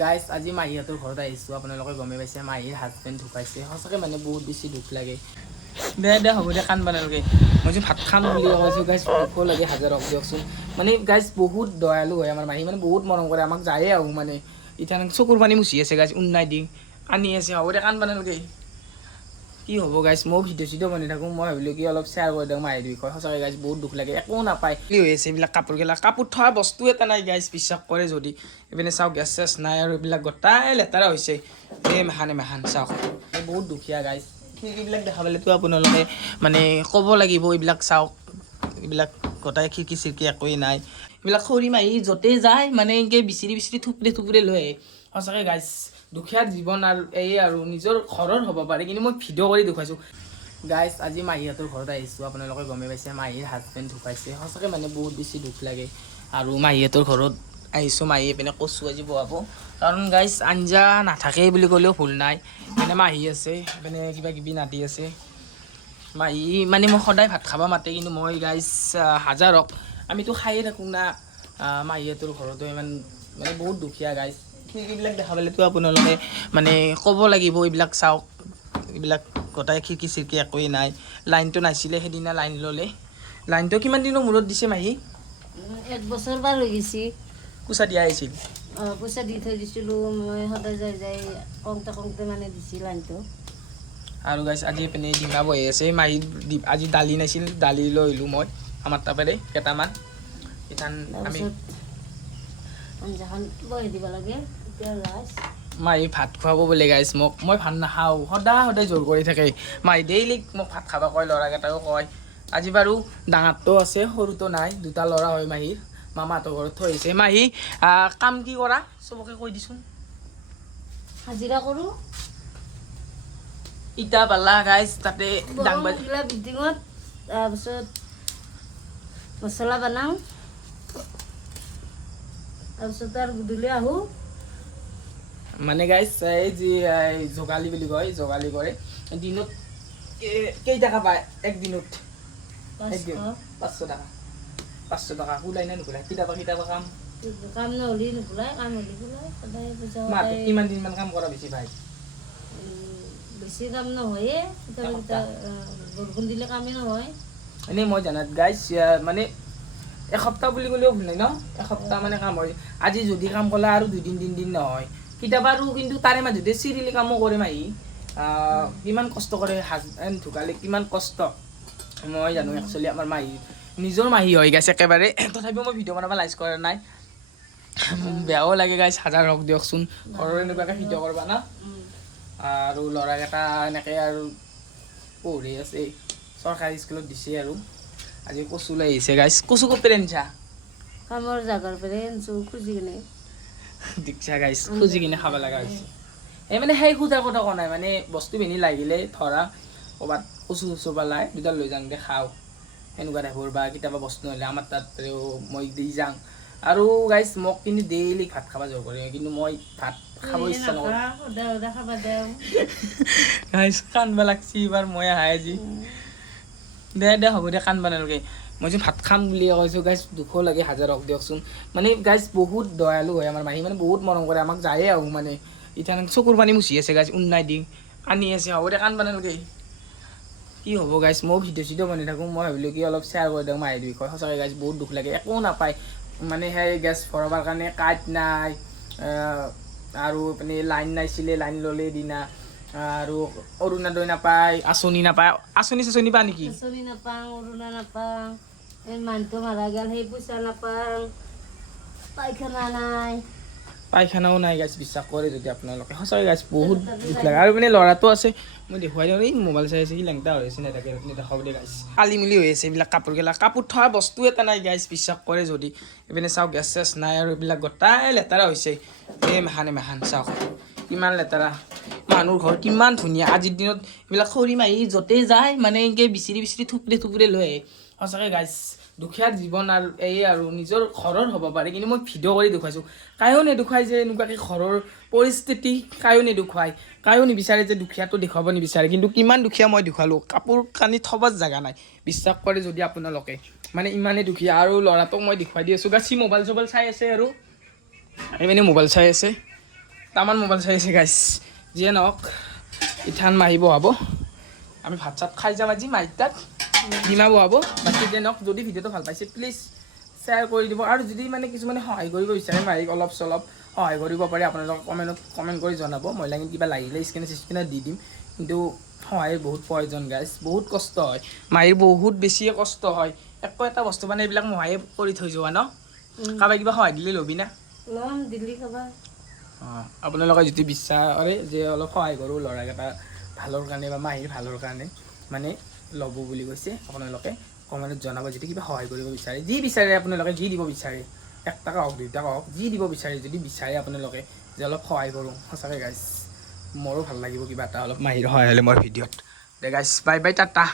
Guys আজি মাহীহঁতৰ ঘৰত আহিছোঁ। আপোনালোকে গমেই পাইছে মাহীৰ হাজবেণ্ড ঢুকাইছে। সঁচাকৈ মানে বহুত বেছি দুখ লাগে। দে হ'ব দে কান্দবা নালাগে। মই যে ভাত খাম বুলি কৈছোঁ গাইজ, দুখো লাগে হাজাৰক দিয়কচোন। মানে গাইজ বহুত দয়ালু হয় আমাৰ মাহী, মানে বহুত মৰম কৰে আমাক। যায়ে আহোঁ মানে এতিয়া চকুৰ পানী মুচি আছে গাইজ, উন্নাই দি কান্দি আছে। হ'ব দে কান্দবা নালাগে। কি হ'ব গাইজ, ময়ো ভিডিঅ' চিডিঅ' বনাই থাকোঁ। মই ভাবিলোঁ কি অলপ শ্বেয়াৰ কৰি দিওঁ মাহীৰ বিষয়ে। সঁচাকৈ গাইজ বহুত দুখ লাগে, একো নাপায়। কি হৈ আছে এইবিলাক কাপোৰ থোৱা বস্তু এটা নাই গাইজ, বিশ্বাস কৰে যদি। এইপিনে চাওক গেছ চেছ নাই আৰু এইবিলাক গোটাই লেতেৰা হৈছে। এই মেখান চাওক, বহুত দুখীয়া গাইজ। খিৰিকীবিলাক দেখা পালেতো আপোনালোকে মানে ক'ব লাগিব। এইবিলাক চাওক, এইবিলাক গোটাই খিৰিকী চিৰিকী একোৱেই নাই। এইবিলাক খৰি মাহী য'তেই যায় মানে এনেকৈ বিচিৰি থুপৰি লৈ আহে। সঁচাকৈ গাইজ দুখীয়াৰ জীৱন আৰু এই আৰু নিজৰ ঘৰৰ হ'ব পাৰে, কিন্তু মই ভিডিঅ' কৰি দেখুৱাইছোঁ। গাইজ আজি মাহীহঁতৰ ঘৰত আহিছোঁ। আপোনালোকে গমেই পাইছে মাহীৰ হাজবেণ্ড ঢুকাইছে। সঁচাকৈ মানে বহুত বেছি দুখ লাগে। আৰু মাহীহঁতৰ ঘৰত আহিছোঁ। মাহী এইপিনে কচু আজি বহাব, কাৰণ গাইজ আঞ্জা নাথাকেই বুলি ক'লেও ভুল নাই। মানে মাহী আছে, মানে কিবা কিবি নাতি আছে। মাহী মানে মোক সদায় ভাত খাব মাতে, কিন্তু মই গাইজ হাজাৰক আমিতো খায়ে থাকোঁ না। মাহীহঁতৰ ঘৰতো ইমান মানে বহুত দুখীয়া গাইজ। খিৰিকীবিলাক দেখা পালেতো আপোনালোকে মানে ক'ব লাগিব। এইবিলাক চাওক, এইবিলাক গোটাই খিৰিকী চিৰিকী একোৱেই নাই। লাইনটো নাছিলে, সেইদিনা লাইন ল'লে। লাইনটো কিমান দিনৰ মূৰত দিছে মাহী? 1 বছৰ পাৰ হৈ গৈছে। কুচা দিয়া আহিছিল। পইচা দি থৈ দিছিলোঁ মই, সদায় যাই কওঁতে মানে দিছিল লাইনটো। আৰু গাইজ আজি এইপিনে ডিমা বহি আছে। মাহী আজি দালি নাছিল, দালি লৈ আহিলোঁ মই আমাৰ তাৰপৰা কেইটামান। ইথান আমি তাৰপিছত আঞ্জাখন বহাই দিব লাগে এতিয়া লাষ্ট। মাহী ভাত খুৱাব বোলে গাইজ মোক। মই ভাত নাখাওঁ, সদায় জোৰ কৰি থাকে মাহী। ডেইলি মোক ভাত খাব কয়, ল'ৰাকেইটাও কয়। আজি বাৰু ডাঙৰটো আছে, সৰুটো নাই। 2টা ল'ৰা হয় মাহীৰ। মামাহঁতৰ ঘৰত থৈ আহিছে। মাহী কাম কি কৰা চবকে কৈ দিচোন। হাজিৰা কৰোঁ, ইটা পাল্লা গাইজ তাতে দাংবাদি মহিলা বিল্ডিঙত। তাৰপিছত মছলা বনাওঁ, তাৰপিছত আৰু গধূলি আহোঁ। মানে গাইজ এই যি যোগালী বুলি কয়, যোগালী কৰে। দিনত কেইটকা পায় একদিনত? 500 টকা। 500 টকা ওলাই নে নোলায়? কেতিয়াবা কাম নহ'লে নোখোলাই, কাম হ'লে খোলাই। সদায় পইচা মাহটোত কিমান দিনমান কাম কৰা বেছি পায়? বেছি কাম নহয়ে, কেতিয়াবা বৰষুণ দিলে কামেই নহয়। এনেই মই জানাত গাইজ মানে এসপ্তাহ বুলি ক'লেও ভুল নাই ন? এসপ্তাহ মানে কাম হয়। আজি যদি কাম ক'লা আৰু 2 দিন 3 দিন নহয় কেতিয়াবা আৰু, কিন্তু তাৰে মাজতে চিৰিলি কামো কৰে মাহী। কিমান কষ্ট কৰে, হাজবেণ্ড ঢুকালে কিমান কষ্ট মই জানো। একচুৱেলি আমাৰ মাহী নিজৰ মাহী হয় গাইজ একেবাৰে। তথাপিও মই ভিডিঅ' বনাব লাজ কৰা নাই। বেয়াও লাগে গাইজ, হাজাৰ হওক দিয়কচোন। ঘৰৰ এনেকুৱাকৈ ভিডিঅ' কৰবা না। আৰু ল'ৰাকেইটা এনেকৈ আৰু পঢ়ি আছে, চৰকাৰী স্কুলত দিছে। আৰু আজি কচু লৈ আহিছে গাইজ। কচু ক'ত পেলাই আনিছা? কামৰ জাগাৰ পৰা আনিছোঁ খুজি কিনে। দীক্ষা গাইজ খুজি কিনে খাব লগা হৈছে। এই মানে সেই খোজাৰ কথা কোৱা নাই, মানে বস্তু পিন্ধি লাগিলে ধৰা ক'ৰবাত কচু চচু পালাই 2টা লৈ যাওঁ দে খাওঁ, সেনেকুৱা টাইপৰ। বা কেতিয়াবা বস্তু নহ'লে আমাৰ তাত মই দি যাওঁ। আৰু গাইজ মোক কিন্তু ডেইলি ভাত খাব জোৰ কৰে, কিন্তু মই ভাত খাব ইচ্ছা নকৰোঁ। সদায় খাব দেওঁ। গাইজ কান্দবা লাগছি এইবাৰ মই আহাই আজি। দে হ'ব দে কান্দবা নালাগে। মই যে ভাত খাম বুলি কৈছোঁ গাইজ, দুখো লাগে হাজাৰ হওক দিয়কচোন। মানে গাইজ বহুত দয়ালু হয় আমাৰ মাহী, মানে বহুত মৰম কৰে আমাক। যায়ে আহোঁ মানে এতিয়া চকুৰ পানী মুচি আছে গাইজ, উন্নাই দি কান্দি আছে। হ'ব দে কান্দবা নালাগে। কি হ'ব গাইজ, ময়ো ভিডিঅ' চিডিঅ' বনাই থাকোঁ। মই ভাবিলোঁ কি অলপ শ্বেয়াৰ কৰি দিওঁ মাহীৰ বিষয়ে। সঁচাকৈ গাইজ বহুত দুখ লাগে, একো নাপায়। মানে সেই গেছ ভৰাবৰ কাৰণে কাৰ্ড নাই, আৰু মানে লাইন নাছিলে, লাইন ল'লে দিনা। আৰু অৰুণোদয় নাপায়, আঁচনি নাপায়। আঁচনি চাচনি পায় নেকি? আঁচনি নাপাওঁ, অৰুণোদয় নাপাওঁ। এই মানুহটো মাৰা গ'ল, সেই পইচা নাপাওঁ। পায়খানা নাই। পায়খানাও নাই গাইজ, বিশ্বাস কৰে যদি আপোনালোকে। সঁচাকৈ গাইজ বহুত দুখ লাগে। আৰু মানে ল'ৰাটো আছে, মই দেখুৱাই দিওঁ। এই মোবাইল চাই আছে, সি লেংটা হৈ আছে নেদেখাব দে গাইজ। কালি মিলি হৈ আছে এইবিলাক কাপোৰ থোৱা বস্তু এটা নাই গাইজ, বিশ্বাস কৰে যদি। এইপিনে চাওক গেছ চেছ নাই আৰু এইবিলাক গোটাই লেতেৰা হৈছে। এই মেখান চাওক, কিমান লেতেৰা। মানুহৰ ঘৰ কিমান ধুনীয়া। আজিৰ দিনত এইবিলাক খৰি মাহী য'তেই যায় মানে এনেকৈ বিচিৰি থুপৰি লৈ আহে। সঁচাকৈ গাইজ দুখীয়াৰ জীৱন আৰু এই আৰু নিজৰ ঘৰৰ হ'ব পাৰে, কিন্তু মই ভিডিঅ' কৰি দেখুৱাইছোঁ। কায়ো নেদেখুৱাই যে এনেকুৱাকৈ ঘৰৰ পৰিস্থিতি, কায়ো নেদেখুৱায়। কায়ো নিবিচাৰে যে দুখীয়াটো দেখুৱাব নিবিচাৰে, কিন্তু কিমান দুখীয়া মই দেখুৱালোঁ। কাপোৰ কানি থ'ব জেগা নাই, বিশ্বাস কৰে যদি আপোনালোকে। মানে ইমানেই দুখীয়া। আৰু ল'ৰাটোক মই দেখুৱাই দি আছোঁ গাইজ, সি মোবাইল চোবাইল চাই আছে। আৰু এইপিনে মোবাইল চাই আছে। তামান মোবাইল চাই আছে গাইছ যিয়ে নহওক ইঠান মাহি বহাব আমি ভাত চাত খাই যাম আজি মাহিৰ তাত ডিমা বহাব বাকী যিয়ে নহওক যদি ভিডিঅ'টো ভাল পাইছে প্লিজ শ্বেয়াৰ কৰি দিব আৰু যদি মানে কিছুমানে সহায় কৰিব বিচাৰে মাহিক অলপ চলপ সহায় কৰিব পাৰে আপোনালোকে কমেণ্ট কৰি জনাব মই লাগিলে কিবা লাগিলে স্কেনাৰ দি দিম কিন্তু সহায়ৰ বহুত প্ৰয়োজন গাইছ বহুত কষ্ট হয় মাহিৰ বহুত বেছিয়ে কষ্ট হয় একো এটা বস্তু মানে এইবিলাক মহায়ে কৰি থৈ যোৱা ন কাৰোবাক কিবা সহায় দিলে ল'বি না ল'ম দিল্লী খাবা আপোনালোকে যদি বিচাৰে যে অলপ সহায় কৰোঁ ল'ৰাকেইটা ভালৰ কাৰণে বা মাহিৰ ভালৰ কাৰণে মানে ল'ব বুলি কৈছে আপোনালোকে কমেণ্টত জনাব যদি কিবা সহায় কৰিব বিচাৰে যি বিচাৰে আপোনালোকে যি দিব বিচাৰে 1 টকা হওক 2 টকা হওক যি দিব বিচাৰে যদি বিচাৰে আপোনালোকে যে অলপ সহায় কৰোঁ সঁচাকৈ গাইছ মোৰো ভাল লাগিব কিবা এটা অলপ মাহিৰ সহায় হ'লে মোৰ ভিডিঅ'ত দে গাইছ বাই বাই টাটা